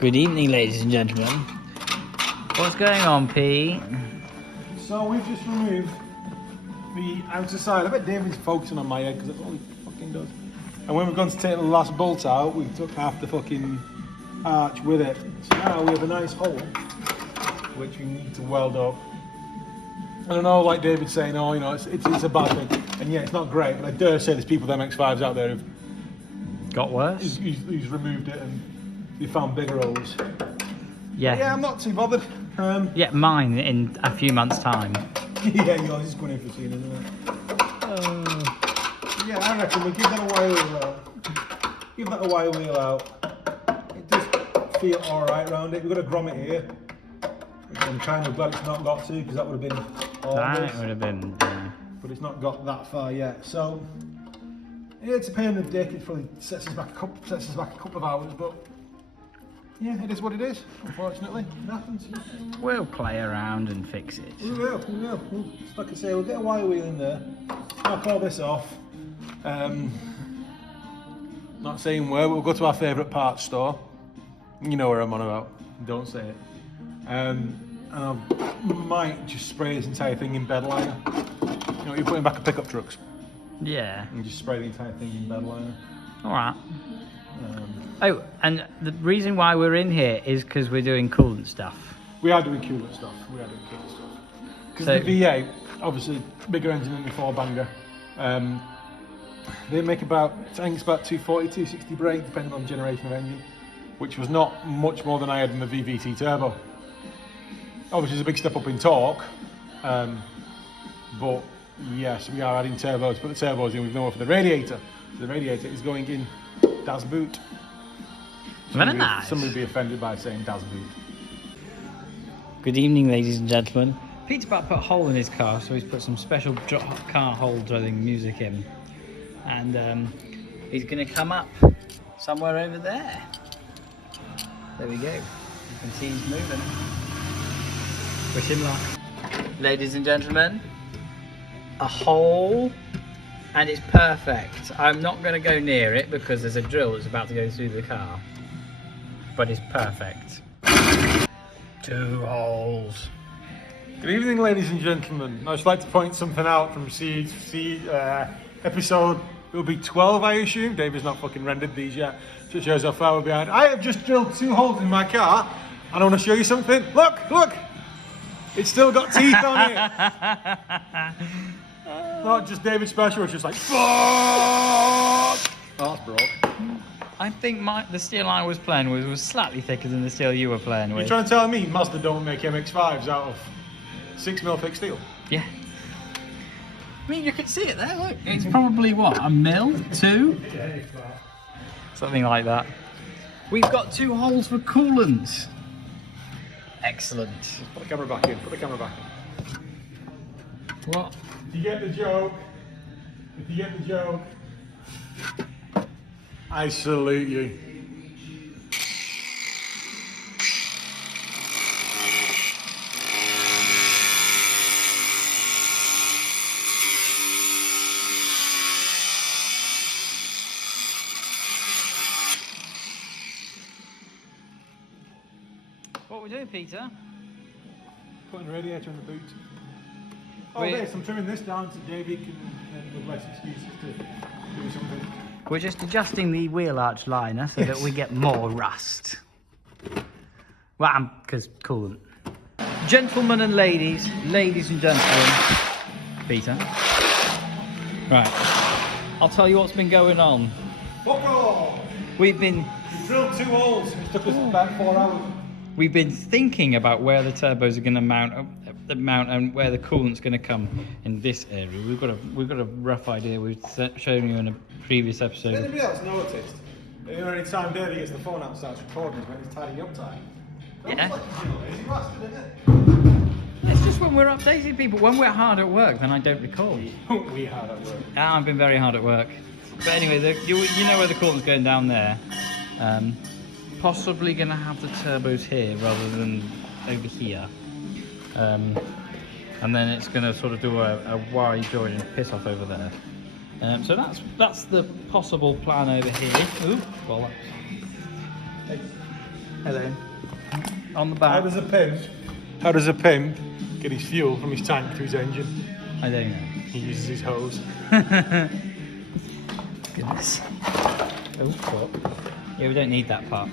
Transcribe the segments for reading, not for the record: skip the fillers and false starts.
Good evening, ladies and gentlemen. What's going on, Pete? So we've just removed the outer side. I bet David's focusing on my head because that's all he fucking does. And when we've gone to take the last bolt out, we took half the fucking arch with it. So now we have a nice hole, which we need to weld up. I don't know, like David's saying, oh, you know, it's a bad thing. And yeah, it's not great, but I dare say there's people with Mx5s out there who've got worse. Who's removed it and you found bigger holes. Yeah. Yeah, I'm not too bothered. Yeah, mine in a few months' time. Yeah, yours is going in for seeing, isn't it? Yeah, I reckon we'll give that a wire wheel out. Give that a wire wheel out. It does feel alright around it. We've got a grommet here. I'm kind of glad it's not got to, because that would have been all That would have been. But it's not got that far yet. So yeah, it's a pain in the dick. It probably sets us back a couple of hours, but yeah, it is what it is. Unfortunately, it happens. We'll play around and fix it. We will. Like I say, we'll get a wire wheel in there, knock all this off. Not saying where, but we'll go to our favourite parts store. You know where I'm on about. Don't say it. And I might just spray this entire thing in bed liner. You know, you're putting back a pickup trucks. Yeah. And just spray the entire thing in bed liner. All right. Oh, and the reason why we're in here is because we're doing coolant stuff. We are doing coolant stuff. Because the V8, obviously, bigger engine than the 4-banger. They make about, I think it's about 240, 260 brake, depending on the generation of engine, which was not much more than I had in the VVT turbo. Obviously, it's a big step up in torque, but yes, we are adding turbos. Put the turbos in with no more for the radiator. So the radiator is going in Das Boot. Very nice. Somebody would be offended by saying Das Boot. Good evening, ladies and gentlemen. Pete's about to put a hole in his car, so he's put some special car hole drilling music in. And he's going to come up somewhere over there. There we go. You can see he's moving. Wish him luck. Ladies and gentlemen, a hole, and it's perfect. I'm not going to go near it because there's a drill that's about to go through the car. But it's perfect. 2 holes. Good evening, ladies and gentlemen. I'd just like to point something out from episode, it will be 12, I assume. David's not fucking rendered these yet, so it shows how far we're behind. I have just drilled 2 holes in my car, and I want to show you something. Look! It's still got teeth on it. Not just David special, it's just like, fuck! Oh, that's broke. I think the steel I was playing with was slightly thicker than the steel you were playing with. You're trying to tell me Mazda don't make MX5s out of 6mm thick steel? Yeah. I mean, you can see it there, look. It's probably, what, a mil? 2? Yeah, something like that. We've got 2 holes for coolant. Excellent. Let's put the camera back in. What? If you get the joke, I salute you. What are we doing, Peter? Putting the radiator in the boot. Oh, Wait. this, I'm trimming this down so Davey can, with less excuses, to do something. We're just adjusting the wheel arch liner so that we get more rust. Well, because coolant. Gentlemen and ladies and gentlemen. Peter. Right. I'll tell you what's been going on. Fuck off! We've been drilled 2 holes. It took us about 4 hours. We've been thinking about where the turbos are going to mount and where the coolant's going to come in this area. We've got a rough idea. We've shown you in a previous episode. Has anybody else noticed? Any time Davey gets the phone out and starts recording is when he's tidying up time. Yeah. Like a lazy bastard, isn't it? It's just when we're updating people. When we're hard at work, then I don't record. We hard at work. I've been very hard at work. But anyway, you know where the coolant's going down there. Possibly going to have the turbos here rather than over here. And then it's going to sort of do a wide join and piss off over there. So that's the possible plan over here. Ooh, bollocks. Hello. On the How back. does a pimp get his fuel from his tank to his engine? I don't know. He uses his hose. Goodness. Oh, fuck. Yeah, we don't need that part.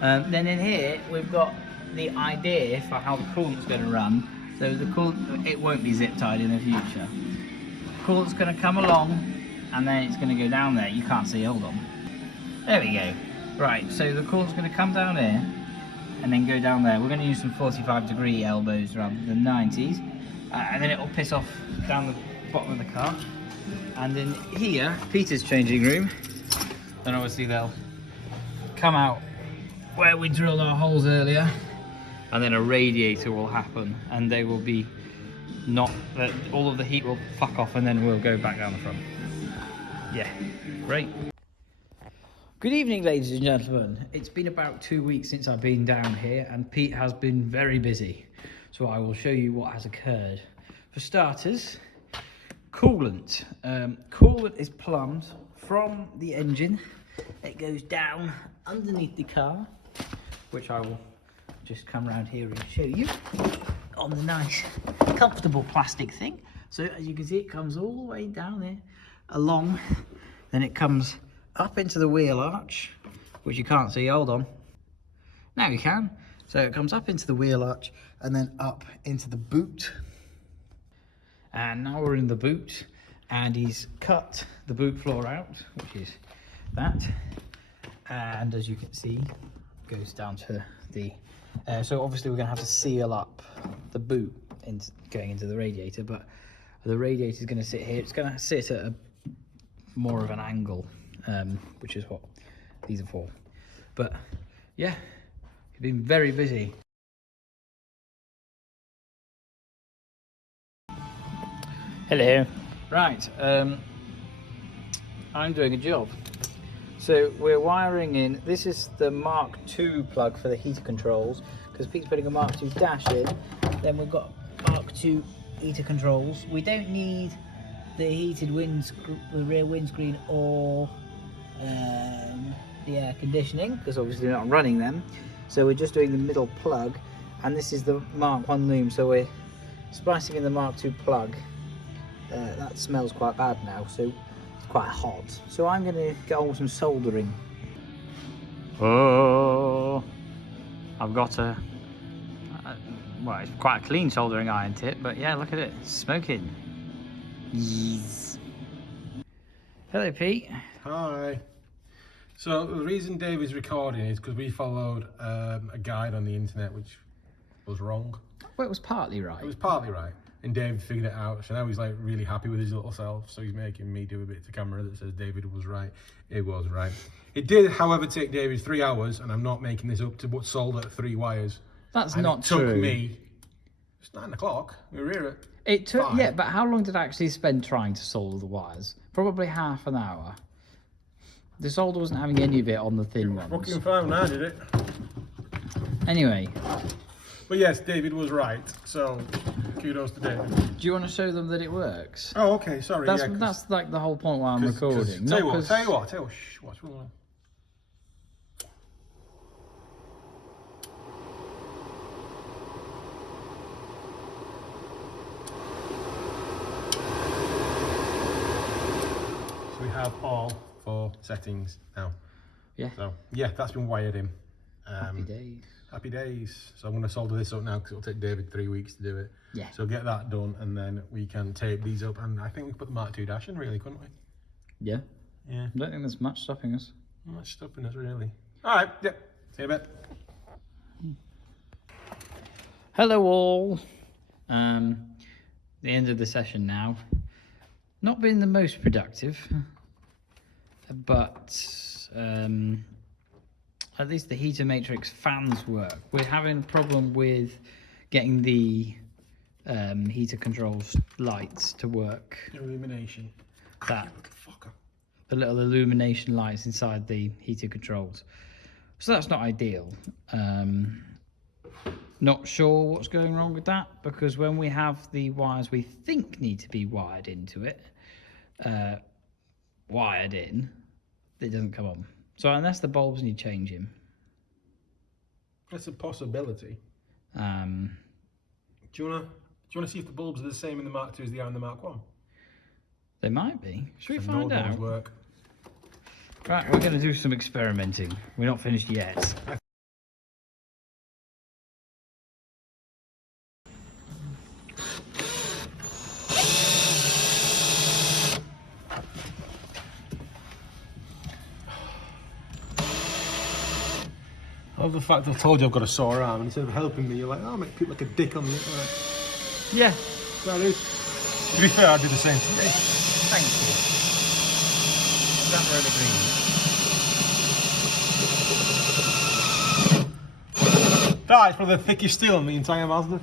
Then in here, we've got the idea for how the coolant's going to run. So the coolant, it won't be zip tied in the future. Coolant's going to come along, and then it's going to go down there. You can't see, hold on. There we go. Right, so the coolant's going to come down here, and then go down there. We're going to use some 45-degree elbows rather than 90s. And then it'll piss off down the bottom of the car. And in here, Peter's changing room. Then obviously they'll come out where we drilled our holes earlier. And then a radiator will happen, and they will be all of the heat will fuck off, and then we'll go back down the front. Yeah, great. Good evening, ladies and gentlemen. It's been about 2 weeks since I've been down here, and Pete has been very busy. So I will show you what has occurred. For starters, coolant. Coolant is plumbed from the engine. It goes down underneath the car, which I will just come around here and show you on the nice, comfortable plastic thing. So as you can see, it comes all the way down there, along, then it comes up into the wheel arch, which you can't see, hold on. Now you can. So it comes up into the wheel arch and then up into the boot. And now we're in the boot, and he's cut the boot floor out, which is that. And as you can see, goes down to the, so obviously we're gonna have to seal up the boot going into the radiator, but the radiator is gonna sit here. It's gonna sit at a more of an angle, which is what these are for. But yeah, we've been very busy. Hello. Right, I'm doing a job. So we're wiring in, this is the Mark II plug for the heater controls, because Pete's putting a Mark II dash in. Then we've got Mark II heater controls. We don't need the heated the rear windscreen or the air conditioning, because obviously we're not running them. So we're just doing the middle plug, and this is the Mark I loom, so we're splicing in the Mark II plug. That smells quite bad now, so it's quite hot. So I'm going to get on with some soldering. Oh, I've got well, it's quite a clean soldering iron tip, but yeah, look at it, it's smoking. Yes. Hello, Pete. Hi. So the reason Dave is recording is because we followed a guide on the internet which was wrong. Well, it was partly right. It was partly right, and David figured it out. So now he's like really happy with his little self. So he's making me do a bit to camera that says David was right. It was right. It did, however, take David 3 hours, and I'm not making this up, to solder 3 wires. That's and not it took true. me. It's 9 o'clock. We were here at. It took 5. Yeah, but how long did I actually spend trying to solder the wires? Probably half an hour. The solder wasn't having any of it on the thin ones. Fucking fine when I did it. Anyway. But yes, David was right. So kudos to David. Do you want to show them that it works? Oh, okay. Sorry. That's like the whole point why I'm recording. Tell you what. Shh, watch. So we have all 4 settings now. Yeah. So yeah, that's been wired in. Happy days. Happy days. So I'm going to solder this up now because it'll take David 3 weeks to do it. Yeah. So get that done, and then we can tape these up, and I think we could put the Mark II dash in, really, couldn't we? Yeah. Yeah. I don't think there's much stopping us. Not much stopping us, really. All right. Yep. See you in a bit. Hello all. The end of the session now. Not been the most productive, but at least the heater matrix fans work. We're having a problem with getting the heater controls lights to work. Illumination. The little illumination lights inside the heater controls. So that's not ideal. Not sure what's going wrong with that, because when we have the wires we think need to be wired into it, wired in, it doesn't come on. So unless the bulbs need changing. That's a possibility. Um, Do you wanna see if the bulbs are the same in the Mark II as they are in the Mark I? they might be. Should we So find no out? ones work. Right, we're going to do some experimenting. We're not finished yet. I love the fact I've told you I've got a sore arm, and instead of helping me, you're like, oh, make people like a dick on the internet. Yeah. That is. To be fair, I'd do the same to me. Thank you. That really green. That is probably the thickest steel in the entire Mazda.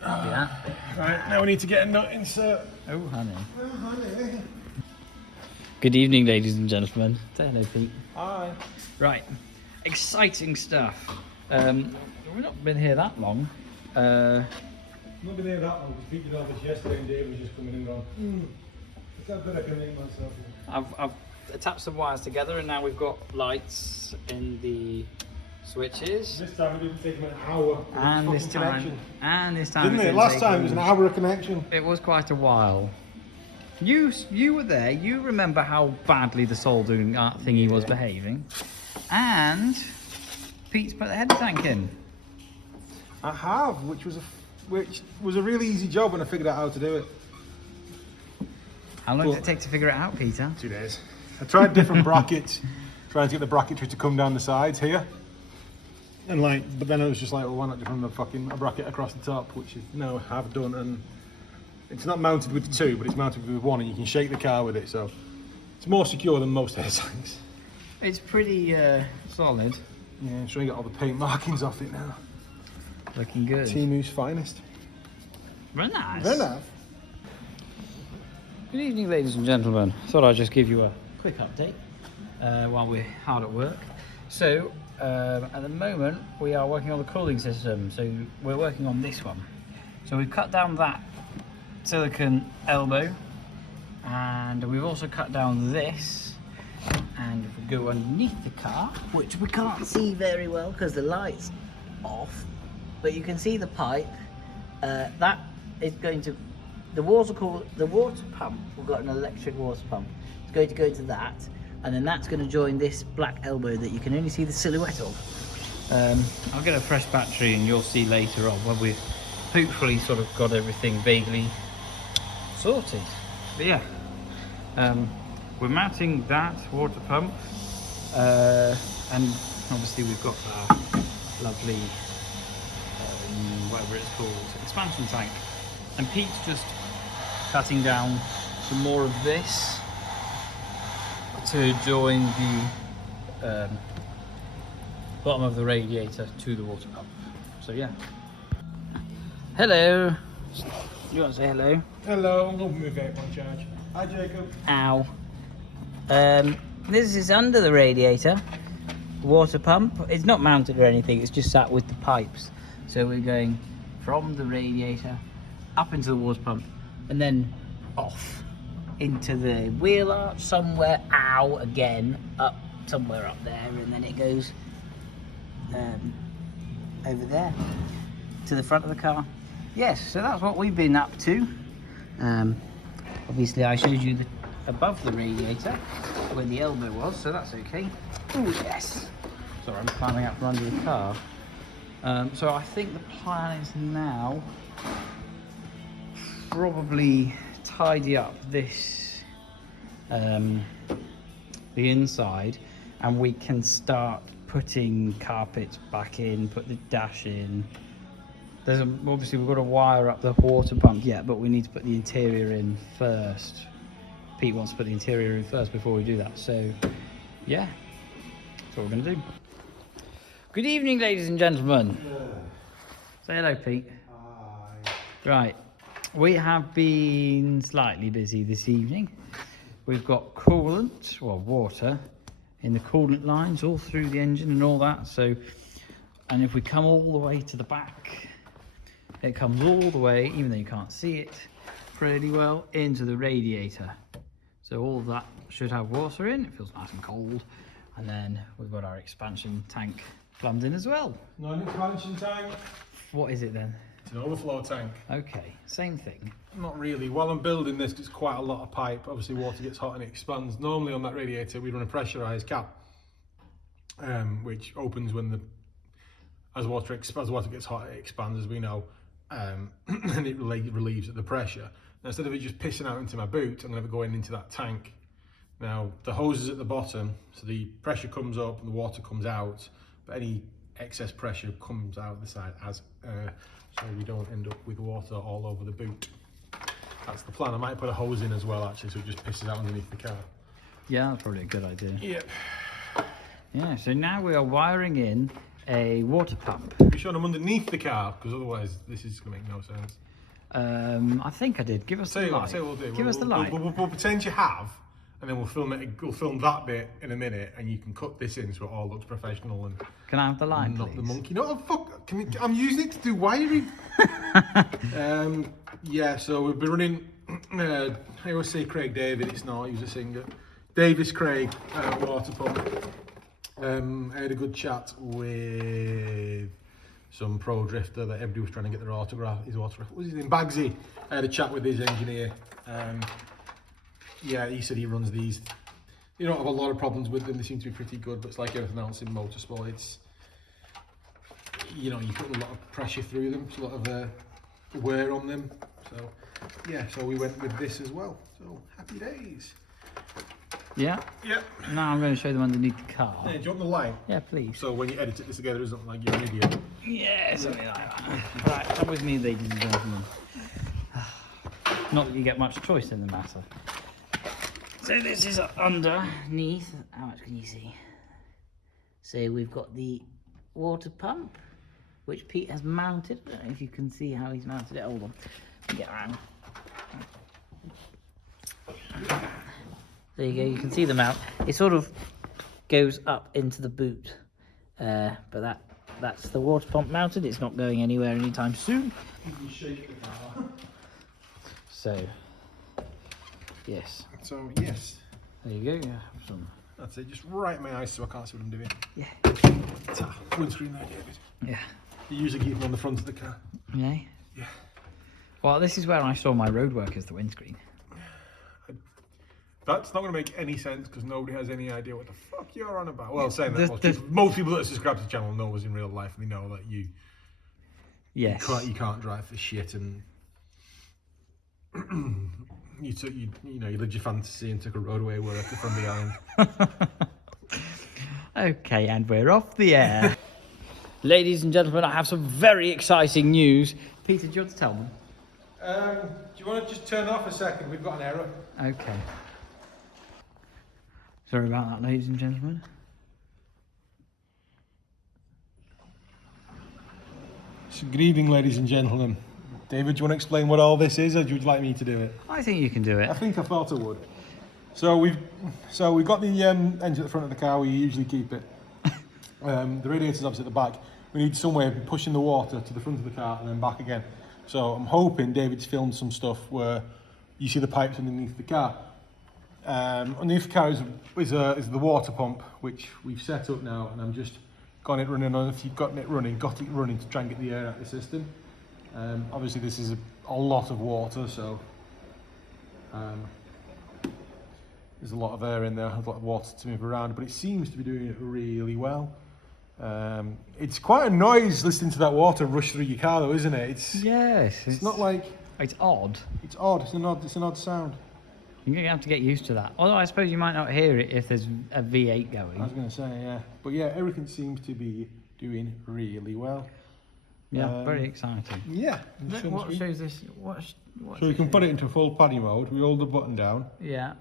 Yeah. Right, now we need to get a nut insert. Oh, honey. Oh, honey. Good evening, ladies and gentlemen. Say hello, Pete. Hi. Right. Exciting stuff. We've not been here that long. I've not been here that long because Pete did all this yesterday and Dave was just coming in and going, I bet I can make myself. I've attached some wires together and now we've got lights in the switches. This time it didn't take him an hour. And this time, Didn't it? Last time it was an hour of connection. It was quite a while. You were there. You remember how badly the soldering thingy was behaving, and Pete's put the header tank in. I have, which was a really easy job when I figured out how to do it. How long did it take to figure it out, Peter? 2 days. I tried different brackets, trying to get the bracketry to come down the sides here. And but then I was just like, well, why not just run a bracket across the top, which is now I have done, and it's not mounted with 2, but it's mounted with 1, and you can shake the car with it, so it's more secure than most air tanks. It's pretty solid. Yeah, I'm trying to get all the paint markings off it now. Looking good. Timu's finest. Very nice. Very nice. Good evening, ladies and gentlemen. Thought I'd just give you a quick update while we're hard at work. So, at the moment, we are working on the cooling system. So, we're working on this one. So, we've cut down that silicon elbow, and we've also cut down this. And if we go underneath the car, which we can't see very well because the light's off, but you can see the pipe. That is going to the water pump. We've got an electric water pump. It's going to go into that, and then that's going to join this black elbow that you can only see the silhouette of. I'll get a fresh battery, and you'll see later on when we've hopefully sort of got everything vaguely sorted. But yeah, we're mounting that water pump, and obviously we've got our lovely whatever it's called, expansion tank, and Pete's just cutting down some more of this to join the bottom of the radiator to the water pump. So yeah. Hello. You want to say hello? Hello, I'm going to move vape on charge. Hi, Jacob. Ow. This is under the radiator water pump. It's not mounted or anything, it's just sat with the pipes. So we're going from the radiator up into the water pump and then off into the wheel arch somewhere, again, up somewhere up there, and then it goes over there to the front of the car. Yes, so that's what we've been up to. Obviously I showed you above the radiator where the elbow was, so that's okay. Oh yes. Sorry, I'm climbing out from under the car. So I think the plan is now probably tidy up this, the inside, and we can start putting carpets back in, put the dash in. Obviously we've got to wire up the water pump yet, but we need to put the interior in first. Pete wants to put the interior in first before we do that. So yeah, that's what we're going to do. Good evening, ladies and gentlemen. Say hello, Pete. Hi. Right, we have been slightly busy this evening. We've got coolant, well, water, in the coolant lines all through the engine and all that. So, and if we come all the way to the back, it comes all the way, even though you can't see it pretty well, into the radiator. So all of that should have water in. It feels nice and cold. And then we've got our expansion tank plumbed in as well. Not an expansion tank. What is it then? It's an overflow tank. Okay, same thing. Not really. While I'm building this, there's quite a lot of pipe. Obviously, water gets hot and it expands. Normally on that radiator, we run a pressurised cap, which opens when as water gets hot, it expands, as we know, and it relieves the pressure. Now, instead of it just pissing out into my boot, I'm going to go into that tank. Now, the hose is at the bottom, so the pressure comes up and the water comes out, but any excess pressure comes out the side as air, so we don't end up with water all over the boot. That's the plan. I might put a hose in as well, actually, so it just pisses out underneath the car. Yeah, that's probably a good idea. Yep. Yeah, so now we are wiring in a water pump. Be sure I'm underneath the car, because otherwise this is going to make no sense. I think I did. Give us the light. We'll do. Give us the light. We'll pretend you have, and then we'll film it. We'll film that bit in a minute, and you can cut this in so it all looks professional and Can I have the light, not please? the monkey. No, fuck. I'm using it to do wiring. Yeah. So we'll be running. I always say Craig David. It's not. He was a singer. Davies Craig water pump. I had a good chat with some pro drifter that everybody was trying to get their autograph. His autograph. What was his name? Bagsy. I had a chat with his engineer. Yeah, he said he runs these. You don't have a lot of problems with them. They seem to be pretty good, but it's like everything else in motorsport. It's, you know, you put a lot of pressure through them. It's a lot of wear on them. So yeah, so we went with this as well. So happy days. Yeah? Yeah. Now I'm going to show them underneath the car. Hey, do you want the light? Yeah, please. So when you edit it together, it doesn't look like you're an idiot. Yeah, something like that. Right, come with me, ladies and gentlemen. Not that you get much choice in the matter. So this is underneath. How much can you see? So we've got the water pump, which Pete has mounted. I don't know if you can see how he's mounted it. Hold on. Let me get around. There you go. You can see the mount. It sort of goes up into the boot, but that's the water pump mounted. It's not going anywhere anytime soon. You can shake the car. So, yes. So yes. There you go. Yeah, some. That's it. Just right in my eyes so I can't see what I'm doing. Yeah. Windscreen there, David. Yeah. You usually keep them on the front of the car. Yeah. Yeah. Well, this is where I saw my roadwork as the windscreen. That's not going to make any sense because nobody has any idea what the fuck you're on about. Well, saying that, The- most people that subscribe to the channel know us in real life and they know that Yes. you can't drive for shit and you lived your fantasy and took a roadway worker from behind. Okay, and we're off the air. Ladies and gentlemen, I have some very exciting news. Peter, do you want to tell them? Do you want to just turn off a second? We've got an error. Okay. Sorry about that, ladies and gentlemen. So good evening, ladies and gentlemen. David, do you want to explain what all this is, or would you like me to do it? I think you can do it. I think I thought I would. So we've got the engine at the front of the car. We usually keep it. The radiator's obviously at the back. We need some way of pushing the water to the front of the car and then back again. So I'm hoping David's filmed some stuff where you see the pipes underneath the car. Underneath the car is the water pump, which we've set up now, and I'm just got it running on. If you've got it running to try and get the air out of the system. Obviously this is a lot of water, so there's a lot of air in there, a lot of water to move around, but it seems to be doing it really well. It's quite a noise listening to that water rush through your car though, isn't it? Yes. It's not like... It's odd. It's odd, it's an odd sound. You're going to have to get used to that. Although I suppose you might not hear it if there's a V8 going. I was going to say, yeah. But yeah, everything seems to be doing really well. Yeah, very exciting. Yeah. What shows this? What So you can put it into full paddy mode. We hold the button down. Yeah.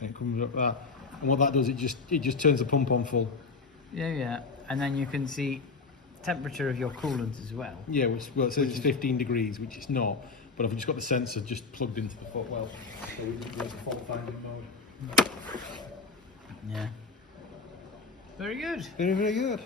And it comes up that. And what that does, it just turns the pump on full. Yeah. And then you can see temperature of your coolant as well. Yeah, it says it's 15 degrees, which it's not. But I've just got the sensor just plugged into the foot well. So we can like fault finding mode. Yeah. Very good. Very, very good.